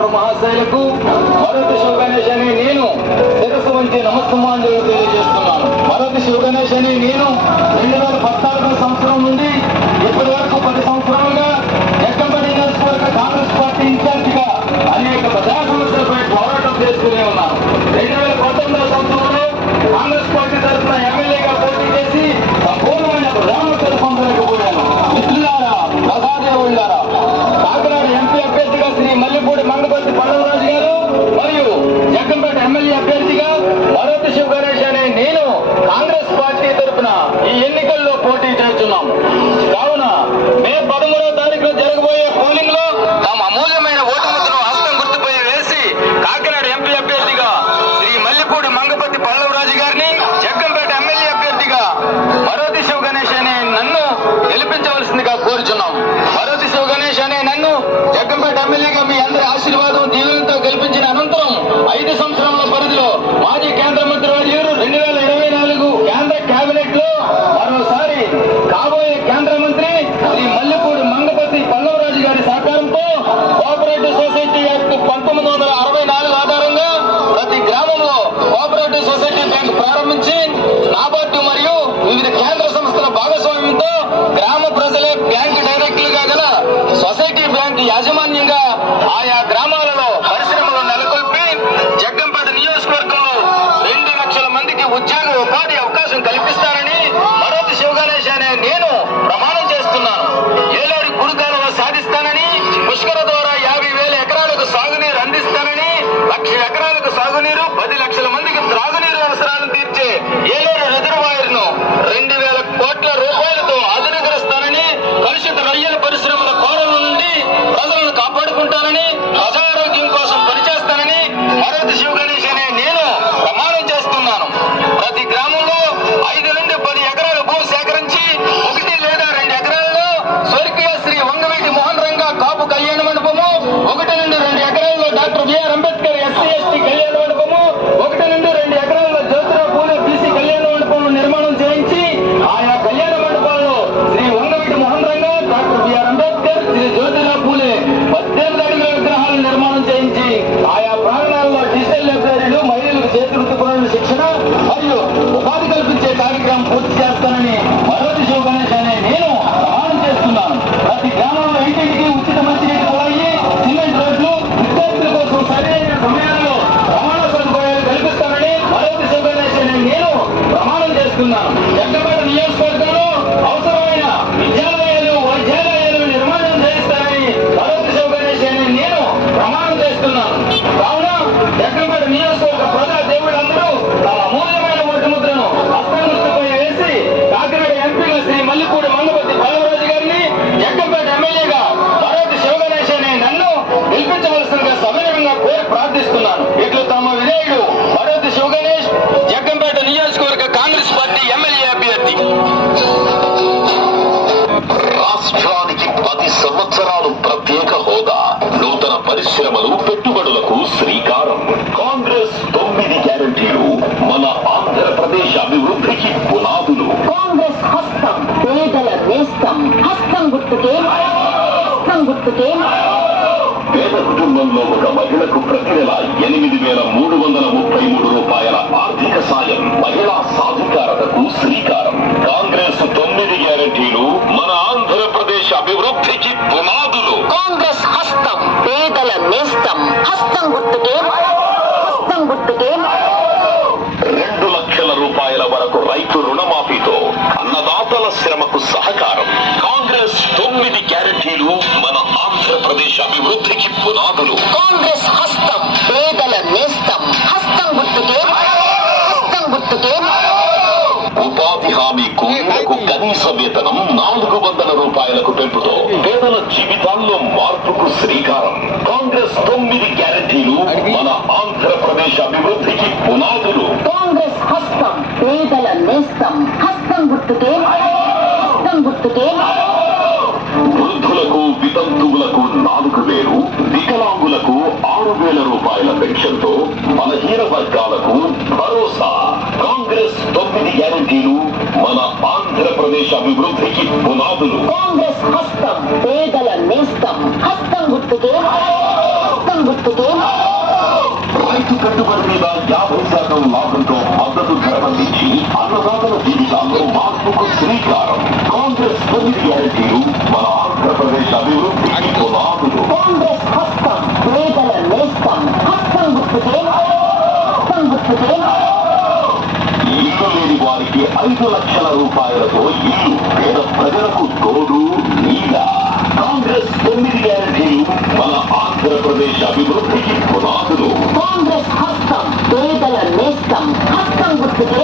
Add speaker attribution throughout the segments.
Speaker 1: Doctor మహాశైలకు మరొక శివగణేష్ అని నేను శిరస్సు వంటి నమస్సమాంజలు తెలియజేస్తున్నాను. మరొక శివగణేష్ అని నేను రెండు వేల పద్నాలుగు సంవత్సరం నుండి ఇప్పటి వరకు పది సంవత్సరాలు నర్సంపేట ఎమ్మెల్యే అభ్యర్థిగా భరత్ శివ గణేష్ అనే నేను కాంగ్రెస్ పార్టీ తరఫున ఈ ఎన్నికల్లో పోటీ చేస్తున్నాం. కావున మే పదమూడు ఆయా గ్రామాలలో పరిశ్రమలు నెలకొల్పి జగ్గంపేట నియోజకవర్గంలో రెండు లక్షల మందికి ఉద్యోగ ఉపాధి అవకాశం
Speaker 2: కల్పిస్తారు గుర్తుకే? గుర్తుకే?
Speaker 3: పేద కుటుంబంలో ఒక మహిళకు ప్రతి నెల ఎనిమిది వేల మూడు వందల ముప్పై మూడు రూపాయల ఆర్థిక సాయం. మహిళా సాధికారతకు శ్రీకారం. కాంగ్రెస్ తొమ్మిది గ్యారంటీలు మన ఆంధ్రప్రదేశ్ అభివృద్ధికి పునాదులు.
Speaker 2: కాంగ్రెస్ హస్తం పేదల నేస్తం. హస్తం గుర్తుకే? హస్తం గుర్తుకే?
Speaker 3: రెండు లక్షల రూపాయల వరకు రైతు రుణమాఫీతో అన్నదాతల శ్రమ దేశ అభివృద్ధికి పునాదులు.
Speaker 2: కాంగ్రెస్ హస్తం పేదల నేస్తం. హస్తం గుర్తుకే హస్తం గుర్తుకే.
Speaker 3: ఉపాధి హామీ కూలీలకు కనీస వేతనం నాలుగు వందల రూపాయలకు పెంపుతో పేదల జీవితాల్లో మార్పుకు శ్రీకారం. కాంగ్రెస్ తొమ్మిది గ్యారంటీలు మన ఆంధ్రప్రదేశ్ అభివృద్ధికి పునాదులు.
Speaker 2: కాంగ్రెస్ హస్తం పేదల నేస్తం. హస్తం గుర్తుకే హస్తం గుర్తుకే.
Speaker 3: వేలు వికలాంగులకు ఆరు వేల రూపాయల పెన్షన్తో బలహీన వర్గాలకు భరోసా. కాంగ్రెస్ తొమ్మిది గ్యారంటీలు మన ఆంధ్రప్రదేశ్ అభివృద్ధికి పునాదులు.
Speaker 2: కాంగ్రెస్ హస్తం పేదల నేస్తం. హస్తం గుర్తుకే హస్తం గుర్తుకే.
Speaker 3: రైతు కట్టుబడి మీద యాభై శాతం లాభంతో మద్దతు ధర అందించి అన్నదాతల జీవితాల్లో మార్పుకు శ్రీకారం. కాంగ్రెస్ మన ఆంధ్రప్రదేశ్ అభివృద్ధికి పునాదులు
Speaker 2: కాంగ్రెస్ హస్తం పేదల నేస్తం హస్తం గుర్తుకే హస్తం గుర్తుకే
Speaker 3: ఇల్లు లేని వారికి ఐదు లక్షల రూపాయలతో ఇల్లు పేద ప్రజలకు తోడు నీడ కాంగ్రెస్ తొమ్మిది గ్యారెంటీలు మన ఆంధ్రప్రదేశ్ అభివృద్ధికి పునాదులు
Speaker 2: కాంగ్రెస్ హస్తం పేదల నేస్తం హస్తం గుర్తుకే.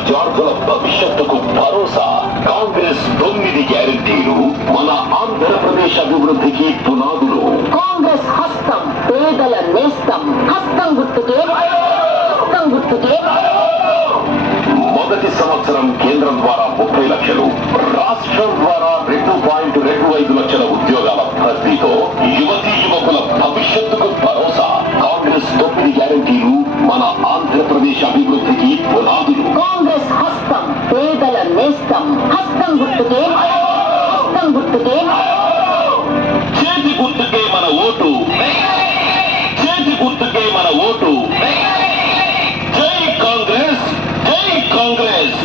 Speaker 3: విద్యార్థుల భవిష్యత్తుకు భరోసా. కాంగ్రెస్ తొమ్మిది గ్యారంటీలు మన ఆంధ్రప్రదేశ్ అభివృద్ధికి పునాదులు.
Speaker 2: కాంగ్రెస్ హస్తం పేదల నేస్తం. హస్తం గుర్తుకే హస్తం గుర్తుకే.
Speaker 3: సంవత్సరం కేంద్రం ద్వారా ముప్పై లక్షలు. రాష్ట్రం ద్వారా రెండు పాయింట్ రెండు ఐదు లక్షల ఉద్యోగాల భర్తీతో యువతీ యువకుల భవిష్యత్తుకు భరోసా. కాంగ్రెస్ తొమ్మిది గ్యారెంటీలు మన ఆంధ్రప్రదేశ్ అభివృద్ధికి పునాదులు.
Speaker 2: కాంగ్రెస్ హస్తం పేదల నేస్తం. హస్తం గుర్తుకే హస్తం గుర్తుకే
Speaker 3: చేతి గుర్తుకే మన ఓటు. చేతి గుర్తుకే మన ఓటు. జై కాంగ్రెస్. జై కాంగ్రెస్